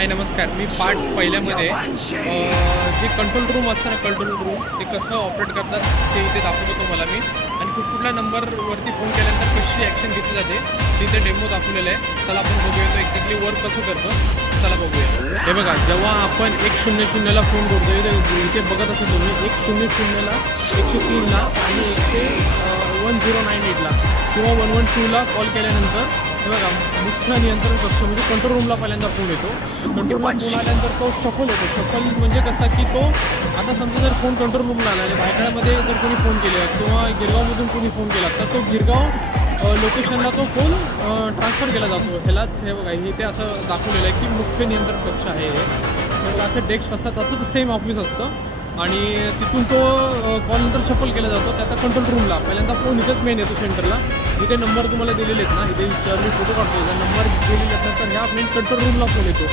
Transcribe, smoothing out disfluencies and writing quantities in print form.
हाय नमस्कार. मी पार्ट पहिल्यामध्ये जे control room असतं ना, कंट्रोल रूम ते कसं ऑपरेट करतात ते इथे दाखवतो तुम्हाला मी. आणि कुठल्या नंबरवरती फोन केल्यानंतर कशी ॲक्शन घेतली जाते तिथे डेमो दाखवलेलं आहे. चला आपण बघूया तो एक्झॅक्टली वर्क कसं करतं. चला बघूया. हे बघा, जेव्हा आपण 100ला फोन करतो इथे बघत असतो तुम्ही 100ला 103ला आणि 1098ला किंवा 112ला कॉल केल्यानंतर हे बघा मुख्य नियंत्रण कक्ष म्हणजे कंट्रोल रूमला पहिल्यांदा फोन येतो. कंट्रोल रूम फोन आल्यानंतर तो शफल होतो. शफल म्हणजे कसा की तो आता समजा जर फोन कंट्रोल रूमला आला आणि भायखळ्यामध्ये जर कोणी फोन केला किंवा गिरगावमधून कोणी फोन केला तर तो गिरगाव लोकेशनला तो फोन ट्रान्सफर केला जातो. ह्यालाच हे बघा इथे असं दाखवलेलं आहे की मुख्य नियंत्रण कक्ष आहे हे. तर असं डेस्क असतात तसंच सेम ऑफिस असतं आणि तिथून तो कॉल नंतर शफल केला जातो त्याचा कंट्रोल रूमला. पहिल्यांदा फोन इथेच मेन येतो सेंटरला. इथे नंबर तुम्हाला दिलेले आहेत ना, इथे मी फोटो काढतो नंबर दिलेले आहेत नंतर ह्या मेन कंट्रोल रूमला फोन येतो.